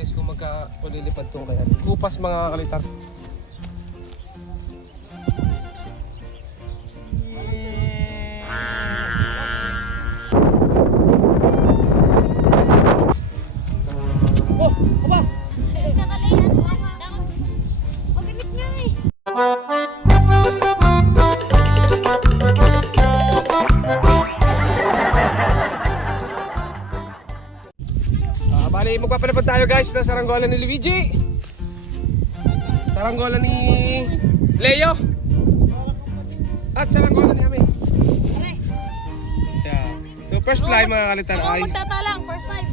guys kung magka-pulilipad tong kaya. Kupas mga kalitar. Oh, aba! Bali, magpapalipad tayo guys na saranggola ni Luigi. Saranggola ni Leo. At saranggola ni Ami. Yeah. So first fly mga kalitar ay magtatalang, first time.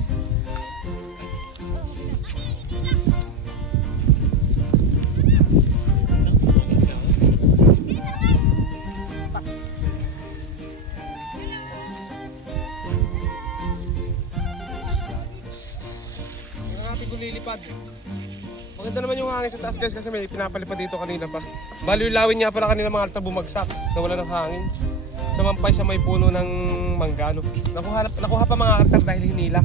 lilipad. Maganda naman yung hangin sa taas guys kasi may pinapalipad dito kanina pa. Balulawin niya pala kanina mga alta bumagsak na wala ng hangin. Sumampay sa may puno ng manggano. Nakuha pa mga altar dahil hinila.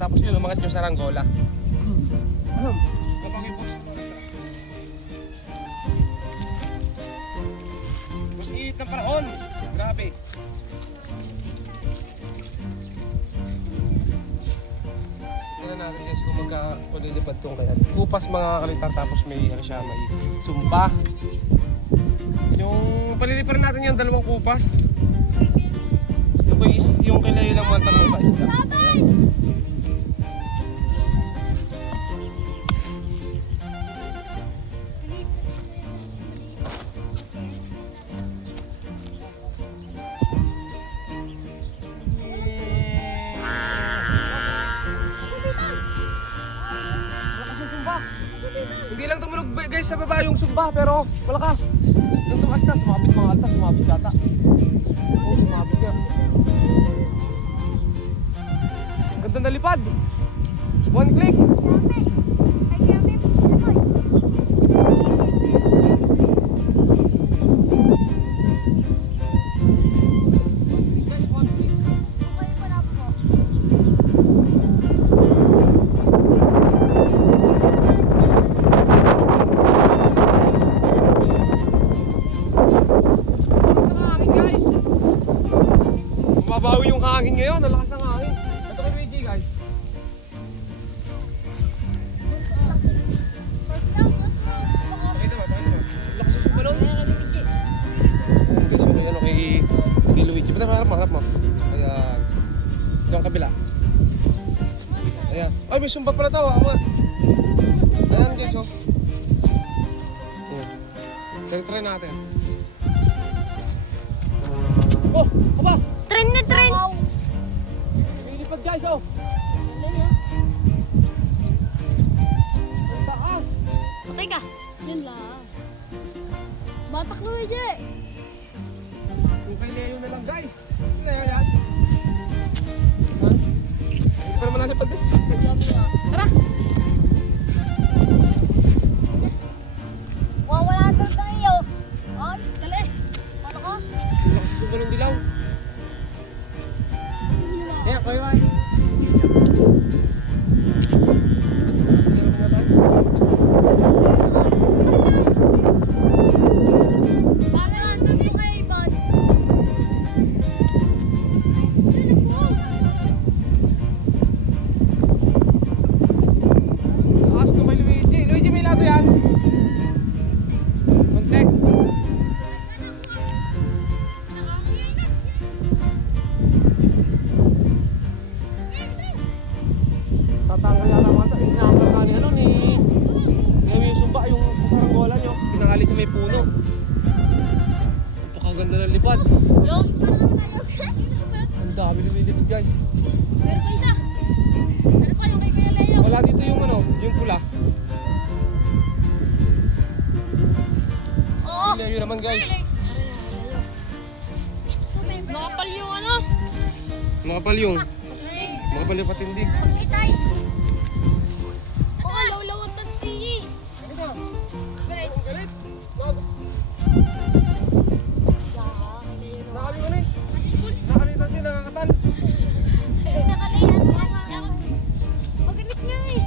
Tapos yun, umangat yung saranggola. Mas iit ng paraon. Grabe. Natin guys kung magka-pulilipad tong kaya. Kupas mga kalitar tapos may siya, may sumpa. Yung paliliparan natin yung dalawang kupas. Yung kailangan lang mga tanong iba isda. Hindi lang tumunog guys sa baba yung sumba pero malakas. Nung tumas na, sumabit mga alta, sumabit yata. Oo, sumabit yan. Ganda na lipad. One click. Guys, one click. Mabawi yung hangin ngayon, ang lakas ng hangin. Ito kay Luigi guys. Pakita mo. Lakas yung sumalon. Ayan guys, ano kay Luigi. Harap mo. Ayan. Ito ang kabila. Ayan. Ay, may sumpa pala tao. Ayan guys, oh. Try natin. Oh, aba! Tren na tren! Lilipad guys, oh! Ang taas! Patay ka! Yun lang. Batak Luigi! Yung kay Leo na lang guys! Leo yan! Ha? Hindi pa naman nalipad din. Tara! Wawala doon tayo! Ay, dali! Malakas! Wala kasi subalong dilaw. Yeah, koy man. Parang doon po kayo, Ibon. Taas to kay Luigi. Luigi, may lato yan. Kontek. Tatanggal na naman ito. Inanggal nga ni ano ni yung sumba, yung saranggola nyo. Pinangali sa may puno. Napakaganda ng lipad. Yun, para naman tayo. Ang dami lumilipad guys. Meron pa isa. Ano pa yung kay Kuya Leo? Wala dito yung ano, yung pula. Oo. Leo naman guys. Nakapal yung ano? Makapal yung. Makapal yung patindi. Itay. Oo, lawlawan tan si. Ano ba? Galit. Galit. Wag. Nakali ko na eh. Masipul. Nakalitan siya, nakakatal. Kakali, ano? Magalit nga eh.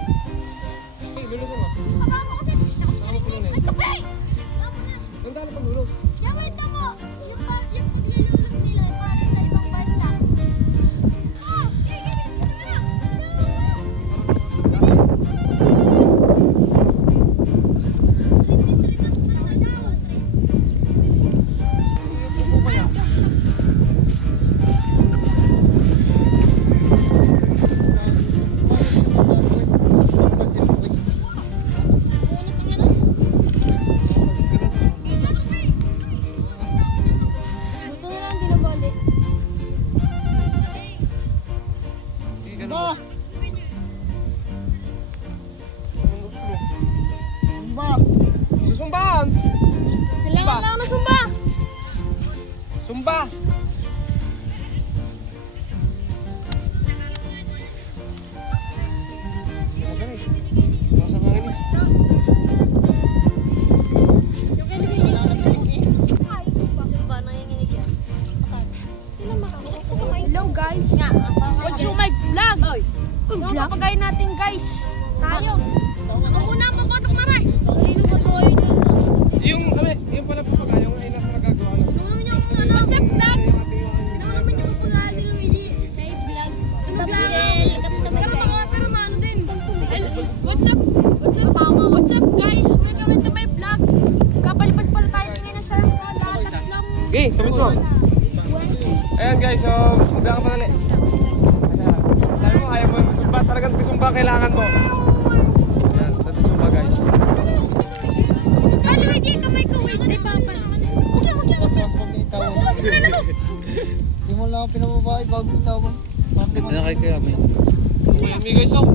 Sumba! Magaling. Baka sa hangin eh. Sumba na yung inigiyan. Hello guys. What's your mic vlog? Yung papagayin natin guys. Tayo. Ako muna ang papatok na rin. Kanino ba to ay Yung pala papagay, yung ay nasa nagagawa na. Pinunong yung ano? What's up vlog? Pinunong mo yung papagayin ni Luigi. Hey vlog. Tunog lang. Pero mga pero ano din. What's up? What's up guys? Welcome to my vlog. Kapalipad pala tayo ngayon na sir. Lahat lang. Okay, sabit mo. Ayan guys, so magkaka ka panali. Sabi mo, ayaw mo yung tisumba. Talagang tisumba kailangan mo. Ayan, sa tisumba guys. Luigi, kamay ko. Wait, ay papa. Hindi mo lang pinababae bago bitawan. Ganda na kayo kami. Okay, mi guys, oh.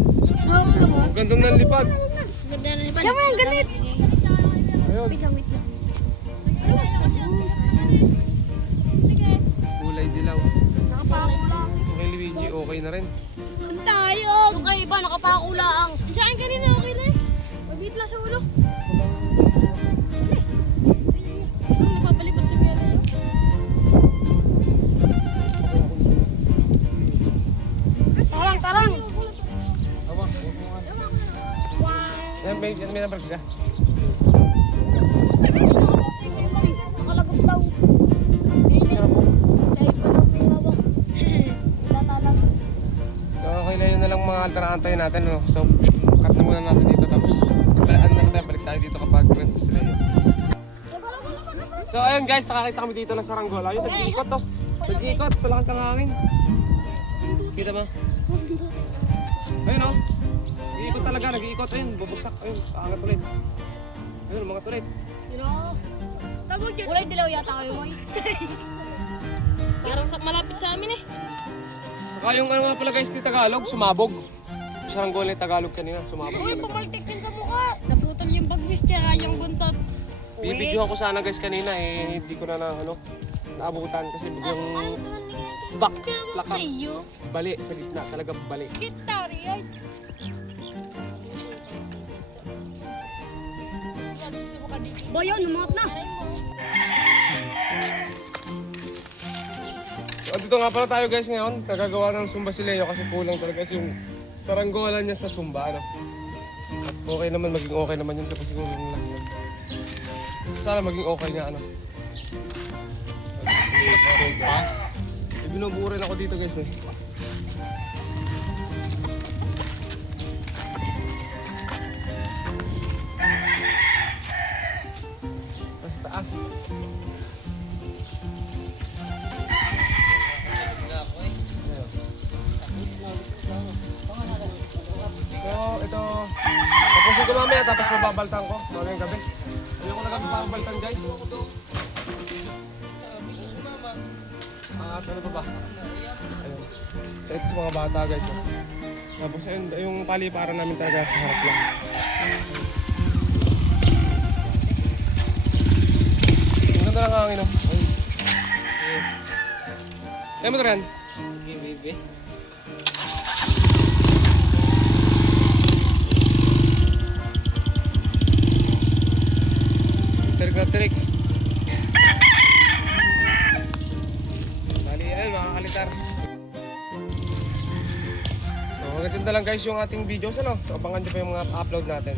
Gandang ng lipad. Yan mo yung galit. Ayun, Wait lang. kulay dilaw. Nakapako lang. Okay, Luigi, okay na rin. Ang tayo. Yung kayo iba, nakapako lang. Sa akin kanina, okay na eh. Mabit lang sa ulo. Ano, napapalipad sa miyala yun? Tarang. Tama, Ayan, may number ka. Nakalagok daw. Dili. Sa iba ng may hawak. Ilatalang. So, okay na yun na lang mga alternatay natin. No? So, cut na muna natin dito. Tapos, balik tayo dito kapag kwento sila yun. So, ayun guys, nakakita kami dito ng saranggola. Ayun, nag-iikot to. Nag-iikot sa lakas ng hangin. Kita mo? Ayun o. Nag-iikot talaga, nag-iikot. Ayun, bubuksak. Ayun, kaangat ulit. Ayun, mga tulit. Tabo dyan. Kulay dilaw yata kayo, Moy. Parang malapit sa amin eh. Saka yung ano nga pala guys, di Tagalog, sumabog. Saranggola yung Tagalog kanina, sumabog Uy, talaga. pumaltik din sa mukha. Naputol yung bagwis tsaka yung buntot. Bibidyohan ko sana guys kanina eh, hindi ko na naabutan kasi biglang back, plaka, iyo? bali sa gitna, talaga bali. Gitari ay. Bayo, numat na. So dito nga pala tayo guys ngayon, nagagawa ng Sumba si Leo kasi kulang talaga yung saranggola niya sa Sumba. Ano? At okay naman, maging okay naman yun kapag siguro yung lang yun. Sana maging okay nga ano. Binubuo rin ako dito guys eh. Sa taas. So, ito, tapusin ko mamaya tapos mababaltan ko mamayang gabi. Ayoko na kami pabaltan guys. At ano pa ba? Ayun. So, ito sa mga bata guys. Oh. Tapos ayun, yung paliparan namin talaga sa harap lang. Ang ganda ng hangin oh. Ayun. Ayun mo ito rin. Okay, baby. Tirik na tirik. Bali, ayun mga kalitar. So hanggang dyan na lang guys yung ating videos ano. So abangan nyo pa yung mga upload natin.